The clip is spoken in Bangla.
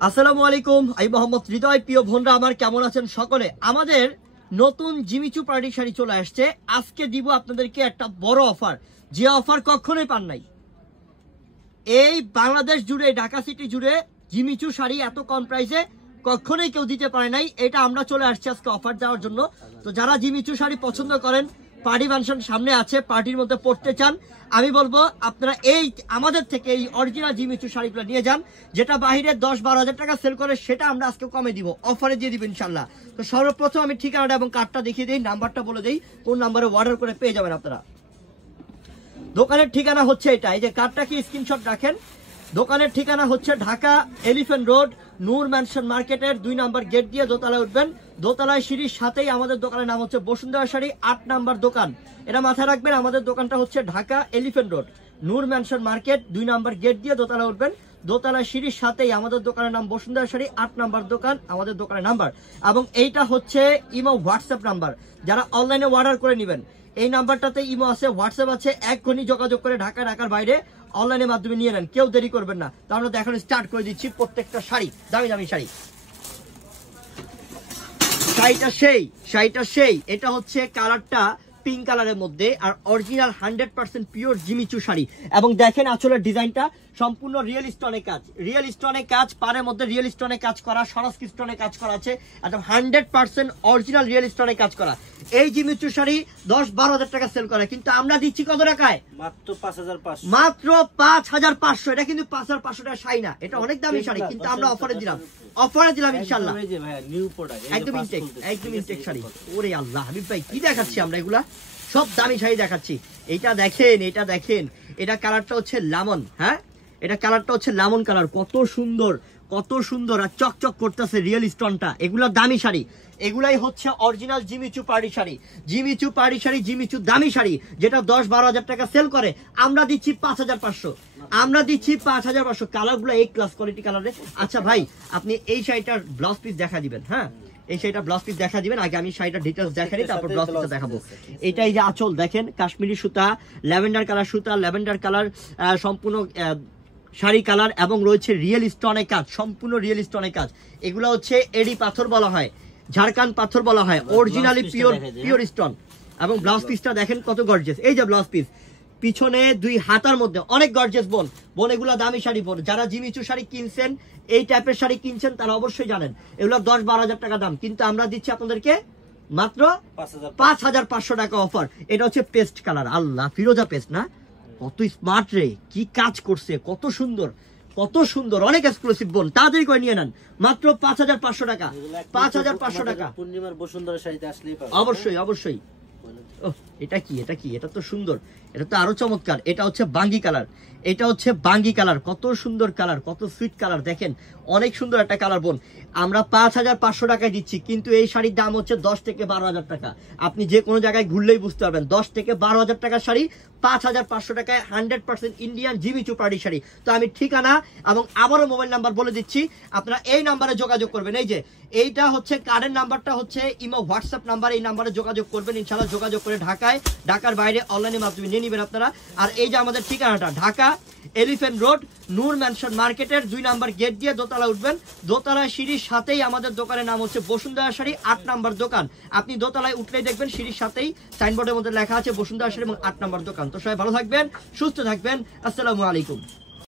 আসসালামু আলাইকুম, আমি মোহাম্মদ হৃদয়। প্রিয় বোনরা আমার, কেমন আছেন সকলে? আমাদের নতুন জিমিচু পার্টি শাড়ি চলে আসছে। আজকে দিব আপনাদেরকে একটা বড় অফার, যে অফার কখনোই পান নাই। এই বাংলাদেশ জুড়ে, ঢাকা সিটি জুড়ে জিমিচু শাড়ি এত কম প্রাইসে কখনোই কেউ দিতে পারে নাই। এটা আমরা চলে আসছি আজকে অফার দেওয়ার জন্য। তো যারা জিমিচু শাড়ি পছন্দ করেন, পার্টি ফাংশন সামনে আছে, পার্টির মধ্যে পড়তে চান, আমি বলবো আপনারা এই আমাদের থেকে এই অরিজিনাল জিমিচু শাড়িগুলো নিয়ে যান। যেটা বাইরে 10-12 হাজার টাকা সেল করে, সেটা আমরা আজকে কমে দিব, অফারে দিয়ে দিব ইনশাল্লাহ। তো সর্বপ্রথম আমি ঠিকানাটা এবং কার্ডটা দেখিয়ে দিই, নাম্বারটা বলে দিই, কোন নাম্বারে অর্ডার করে পেয়ে যাবেন আপনারা। দোকানের ঠিকানা হচ্ছে এটা, এই যে কার্ডটা কি স্ক্রিনশট রাখেন। দোকানের ঠিকানা হচ্ছে ঢাকা এলিফ্যান্ট রোড, নূর ম্যানশন মার্কেটের 2 নম্বর গেট দিয়ে দোতলায় উঠবেন। দোতলায় সিঁড়ির সাথেই আমাদের দোকানের নাম হচ্ছে বসুন্ধরা শাড়ি, 8 নম্বর দোকান। এটা মাথায় রাখবেন, আমাদের দোকানটা হচ্ছে ঢাকা এলিফ্যান্ট রোড, নূর ম্যানশন মার্কেট, 2 নম্বর গেট দিয়ে দোতলায় উঠবেন। দোতলায় সিঁড়ির সাথেই আমাদের দোকানের নাম বসুন্ধরা শাড়ি, 8 নম্বর দোকান আমাদের দোকানের নাম্বার। এবং এইটা হচ্ছে ইমো হোয়াটসঅ্যাপ নাম্বার, যারা অনলাইনে অর্ডার করে নেবেন এই নাম্বারটাতে ইমো আছে, হোয়াটসঅ্যাপ আছে। এক্ষুনি যোগাযোগ করে ঢাকার বাইরে অনলাইনের মাধ্যমে নিয়ে নেন, কেউ দেরি করবেন না। তো আমরা এখন স্টার্ট করে দিচ্ছি প্রত্যেকটা শাড়ি, দামি দামি শাড়ি। শাড়িটা সেই এটা হচ্ছে কালারটা পিঙ্ক কালারের মধ্যে, আর অরিজিনাল 100% পিওর জিমিচু শাড়ি। এবং দেখেন আঁচলের ডিজাইনটা সম্পূর্ণ রিয়েল স্টোনে কাজ, পাড়ের মধ্যে রিয়েল স্টোনে কাজ করা, সরাসরি স্টোনে কাজ করা আছে, একদম 100% অরিজিনাল রিয়েল স্টোনে কাজ করা। এই জিমিচু শাড়ি 10-12 হাজার টাকা সেল করে, কিন্তু আমরা দিচ্ছি কত টাকায়? মাত্র 5,500। এটা কিন্তু 5,500 টাকা শাড়ি না, এটা অনেক দামি শাড়ি, কিন্তু আমরা অফারে দিলাম ইনশাআল্লাহ। একদম ইনটেক শাড়ি। ওরে আল্লাহ, হাবিব ভাই কি দেখাচ্ছি আমরা? এগুলা সব দামি শাড়ি দেখাচ্ছি। এটা দেখেন, এটা কালারটা হচ্ছে লেমন। হ্যাঁ, এটা কালারটা হচ্ছে লেমন কালার। কত সুন্দর আর চকচক করতেছে রিয়েল স্টোনটা। এগুলা দামি শাড়ি, এগুলাই হচ্ছে original Jimmy Choo party sari, Jimmy Choo দামি শাড়ি, যেটা 10-12 হাজার টাকা সেল করে। আমরা দিচ্ছি 5,500। কালারগুলো এই ক্লাস কোয়ালিটি কালারে। আচ্ছা ভাই, আপনি এই শাড়িটার ব্লাউজ পিস দেখা দিবেন। হ্যাঁ, এই শাড়িটা ব্লাউজ পিস দেখা দিবেন। আগে আমি শাড়িটা ডিটেইলস দেখাই, তারপর ব্লাউজ পিসটা দেখাবো। এটাই যে আঁচল দেখেন, কাশ্মীরি সুতা, ল্যাভেন্ডার কালার সম্পূর্ণ শাড়ি কালার, এবং রয়েছে রিয়েল স্টোনে কাজ, সম্পূর্ণ রিয়েল স্টোনে কাজ। এগুলো হচ্ছে এডি পাথর বলা হয়, ঝাড়খান্ড পাথর বলা হয়, অরিজিনালি পিওর স্টোন। এবং ব্লাউজ পিসটা দেখেন কত গর্জিয়াস। এই যে ব্লাউজ পিস, পিছনে 2 হাতার মধ্যে অনেক গর্জিয়াস। বোন এগুলা দামি শাড়ি। বোন যারা জিমিচু শাড়ি কিনছেন, এই টাইপের শাড়ি কিনছেন, তারা অবশ্যই জানেন এগুলো 10-12 হাজার টাকা দাম, কিন্তু আমরা দিচ্ছি আপনাদেরকে মাত্র 5,500 টাকা অফার। এটা হচ্ছে পেস্ট কালার। আল্লাহ, ফিরোজা পেস্ট না? কত স্মার্ট রে, কি কাজ করছে, কত সুন্দর, অনেক এক্সক্লুসিভ। বোন তাড়াতাড়ি করে নিয়ে নেন, মাত্র 5,500 টাকা। 5,500 টাকা পূর্ণিমার বসুন্ধরা শাড়িতে আসলেই পাবেন। অবশ্যই। এটা কি? এটা তো সুন্দর, এটা তো আরো চমৎকার। এটা হচ্ছে বাঙ্গি কালার, কত সুন্দর কালার, কত সুইট কালার। দেখেন অনেক সুন্দর একটা কালার। বোন আমরা 5,500 টাকায় দিচ্ছি, কিন্তু এই শাড়ির দাম হচ্ছে 10-12 হাজার টাকা। আপনি যে কোনো জায়গায় ঘুরলেই বুঝতে পারবেন, 10-12 হাজার টাকার শাড়ি 5,500 টাকায় 100% ইন্ডিয়ান জিমিচু পার্টি শাড়ি। তো আমি ঠিকানা এবং আবারও মোবাইল নাম্বার বলে দিচ্ছি, আপনারা এই নাম্বারে যোগাযোগ করবেন। এই যে এইটা হচ্ছে কার্ডের নাম্বারটা, হচ্ছে ইমো হোয়াটসঅ্যাপ নাম্বার, এই নাম্বারে যোগাযোগ করবেন ইনশাআল্লাহ। যোগাযোগ করে ঢাকার বাইরে অনলাইনের মাধ্যমে নিয়ে নেবেন আপনারা। আর এই যে আমাদের ঠিকানাটা ঢাকা এলিফ্যান্ট রোড, নূর ম্যানশন মার্কেটের 2 নম্বর গেট দিয়ে দোতলা উঠবেন। দোতলায় সিঁড়ির সাথেই আমাদের দোকানের নাম হচ্ছে বসুন্ধরা শাড়ি, 8 নম্বর দোকান। আপনি দোতলায় উঠলেই দেখবেন সিঁড়ির সাথেই সাইনবোর্ডের মধ্যে লেখা আছে বসুন্ধরা শাড়ি এবং 8 নম্বর দোকান। তো সবাই ভালো থাকবেন, সুস্থ থাকবেন। আসসালামু আলাইকুম।